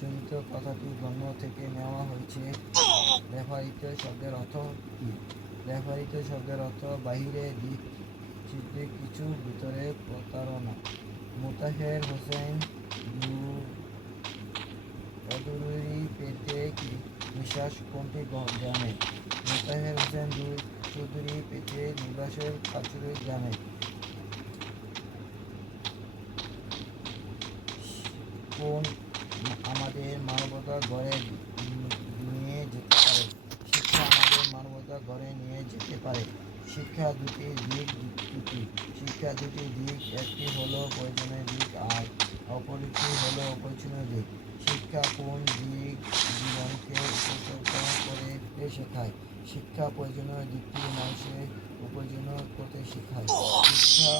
সূচিত কথাটি গণ্য থেকে নেওয়া হয়েছে। ব্যবহৃত শব্দের অর্থ ব্যবহৃত শব্দের অর্থ বাহিরে দিক চিত্রে কিছু ভিতরে প্রতারণা। মোতাহের হোসেন অদূরি পেতে কি নিঃশ্বাস কোনটি জানে? মোতাহের হোসেন দুই চৌধুরী পেতে নিবাসের পাচুরি জানে। কোন আমাদের মানবতা গড়ে নিয়ে যেতে পারে। শিক্ষা আমাদের মানবতা গড়ে নিয়ে যেতে পারে। শিক্ষা দুটি দিক দুটি। শিক্ষা দুটি দিক, একটি হলো প্রয়োজনীয় দিক আর অপরটি হলো অপ্রয়োজনীয় দিক। শিক্ষা কোন দিক জীবনকে উপস্থাপন করে শেখায়? শিক্ষা প্রয়োজনীয় দিকটি মানুষের উপার্জনীয় করতে শেখায়। শিক্ষা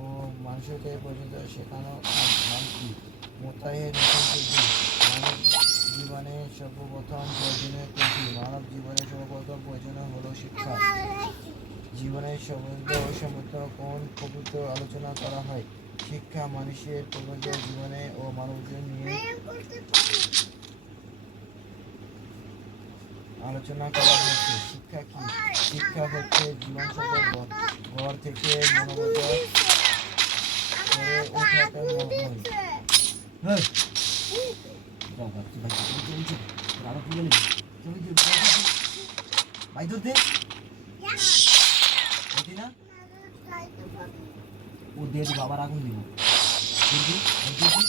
ও মানুষকে পর্যন্ত শেখানো নাম কি মোতাহের নতুন মানব জীবনে সর্বপ্রথম প্রয়োজনীয় কোনটি মানব জীবনে সর্বপ্রথম প্রয়োজনীয় হলো শিক্ষা। জীবনের সমৃদ্ধ ও সমৃদ্ধ কোন পবিত্র আলোচনা করা হয়? শিক্ষা মানুষের পবিত্র জীবনে ও মানব নিয়ে আলোচনা করা হয়েছে। শিক্ষা কি? শিক্ষা হচ্ছে জীবন সফল ঘর থেকে মানবতা করে না ও দিয়ে দিবো আবার আগুন দিব ধরবি ধরবি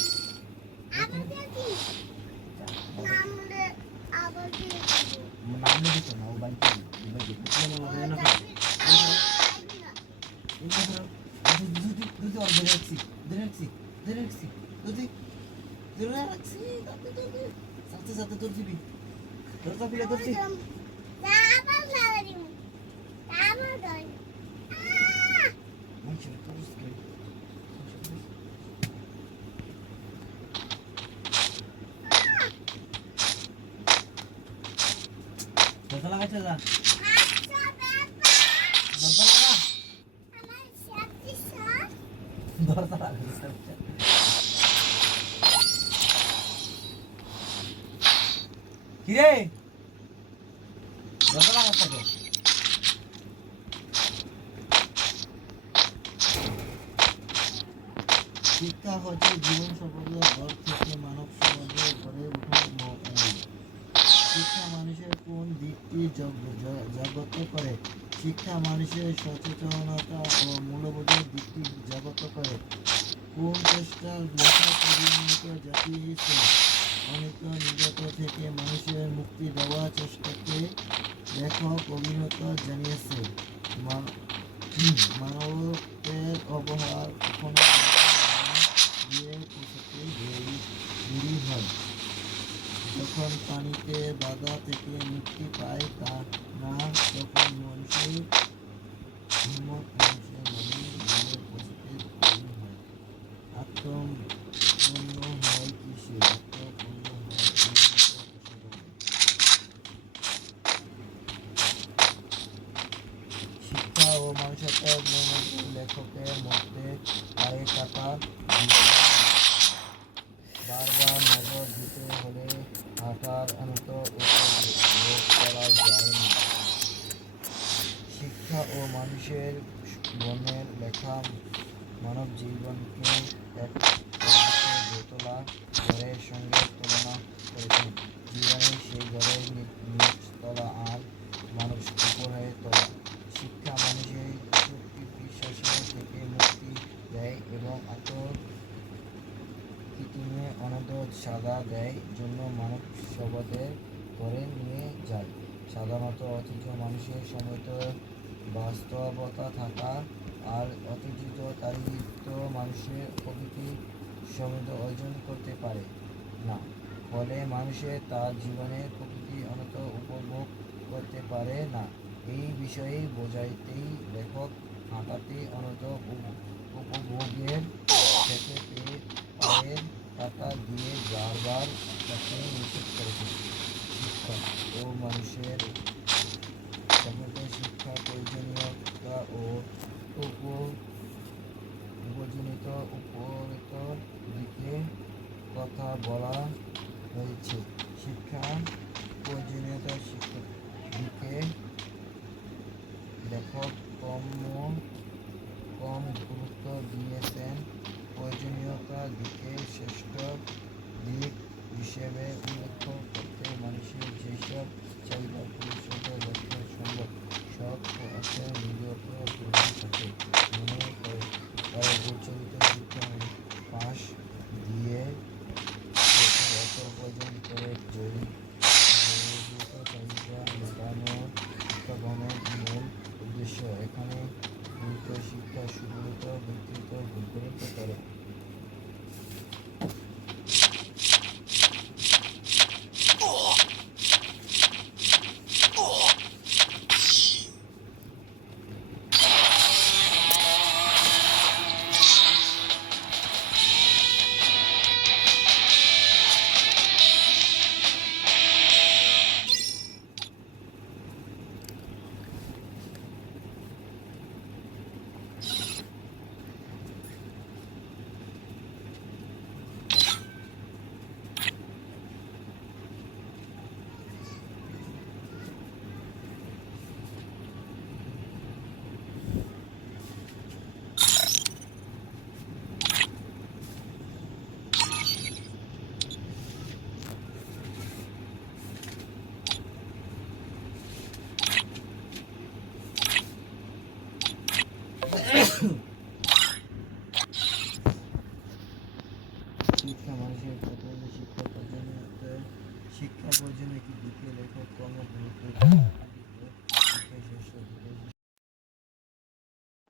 নাম নেবি তো না ও বাড়িতে না দুধ অর্ধ ধরে রাখছি সাথে সাথে তোর দিবি তোর চাপিলে ধরছি মানুষের তোর দরজা লাগাইছে কিরে? শিক্ষা হচ্ছে জীবন সফলতা ঘর থেকে মানব সমাজে গড়ে ওঠার শিক্ষা মানুষের কোন দিকটি জাগ্রত করে? শিক্ষা মানুষের সচেতনতা ও মূল্যবোধের দিকটি জাগ্রত করে। কোন চেষ্টা লেখা পরিণত জাতি অনেক নির্গত থেকে মানুষের মুক্তি দেওয়ার চেষ্টাকে লেখক অভিনত জানিয়েছে মানবের অবহার কখনো হয়। যখন পানিতে বাধা থেকে মুক্তি পায় তা না, তখন মানুষের হিম্মত মানুষের মনে হয়। আত্মপূর্ণ হাঁটার অন্ত উপভোগ করা যায় না শিক্ষা ও মানুষের মনের লেখা মানব জীবনকে এক দোতলা ঘরের সঙ্গে তুলনা করেছেন। জীবনে সেই ঘরের নি- নিচতলা আর মানুষ উপরের তলা শিক্ষা মানুষের শক্তি বিশ্বাসের থেকে মুক্তি দেয় এবং আত্ম কিটিনে সাদা দেয় জন্য মানব সবদের করে নিয়ে যায়। সাধারণত অথচ মানুষের সমৃদ্ধ বাস্তবতা থাকা আর অতিরিক্ত তারিত মানুষের প্রকৃতি সমৃদ্ধ অর্জন করতে পারে না। ফলে মানুষের তার জীবনের প্রকৃতি অনত উপভোগ করতে পারে না। এই বিষয়ে বোঝাইতেই লেখক হাঁটাতে অনত উপ- উপভোগের থেকে পেয়ে পায়ের পাতা দিয়ে বারবার কাছে নিষেধ করেছে শিক্ষা, ও মানুষের সম্মত শিক্ষা প্রয়োজনীয়তা ও উপ উপজনিত উপরিত দিকে কথা বলা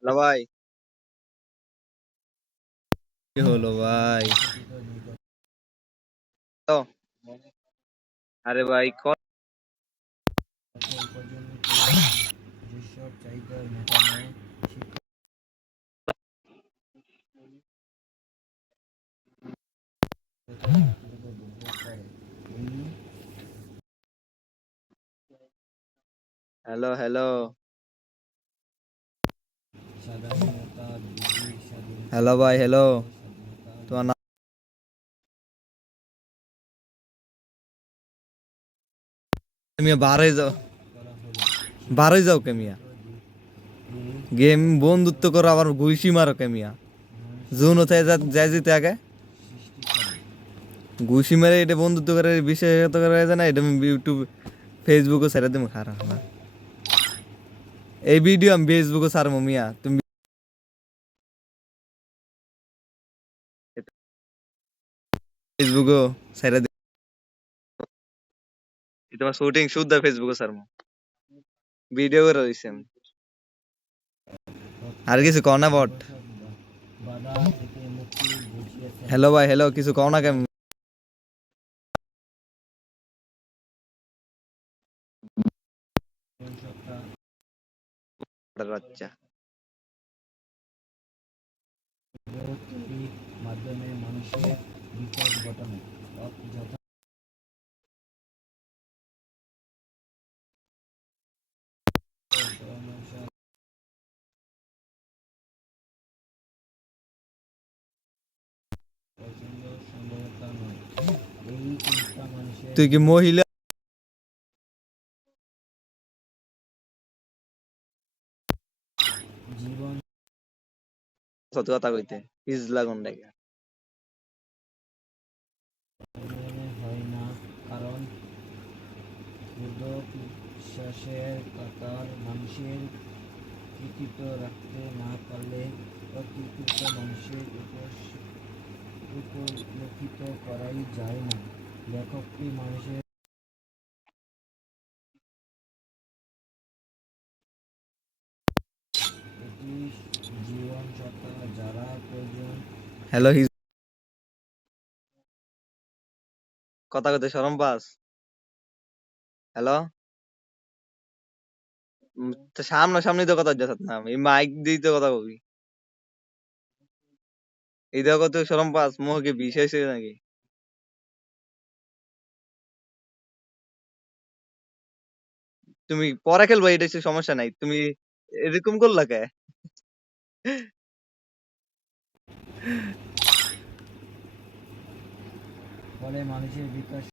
হ্যালো ভাই। কি হলো ভাই? তো। আরে ভাই ক- অর্থ উপার্জন করে যেসব চাহিদা মেটানো শিক্ষা করে এই হ্যালো হ্যালো স্বাধীনতা বিধি স্বাধীনতা হ্যালো ভাই হ্যালো তোমার নাম বারোই যাও করা যাও কে গেম বন্ধুত্ব করো আবার ঘুষি মারো কে মিয়া জুন যাই যেতে আগে করে ঘুষি এটা বন্ধুত্ব করে বিশেষত করে না এটা আমি ইউটিউব ফেসবুকে ছেড়ে দিম খারাপ এই ভিডিও আমি ফেসবুকে ছাড়বো মিয়া। তুমি ফেসবুকে ছেড়ে দিম তোমার শুটিং শুদ্ধ ফেসবুকে ছাড়বো ভিডিও করে দিছি আমি। আর কিছু কও না বট? হ্যালো ভাই হ্যালো কিছু কও না কেমন? বাচ্চা? মাধ্যমে মানুষের বিকাশ তুই কি মহিলা জীবন সত্য কথা কইতে ইজলা মনে হয় কাতার মানুষের কৃতিত্ব রাখতে না পারলে অতিকৃত মানুষের উপলক্ষিত করাই যায় না। লেখকটি মানুষের এটি জীবন সত্তা যারা প্রয়োজন হ্যালো হিজ কথা কইতে শরম পাস হ্যালো সামনে সামনে তো কথা যাচ্ছে না, এই মাইক দিয়ে তো কথা কবি এই দেখো তুই শরম পাস মোহকে বিষ হয়েছে নাকি? তুমি পরে খেলবা এটা সমস্যা নাই। তুমি এরকম করলা কে? ফলে মানুষের বিকাশ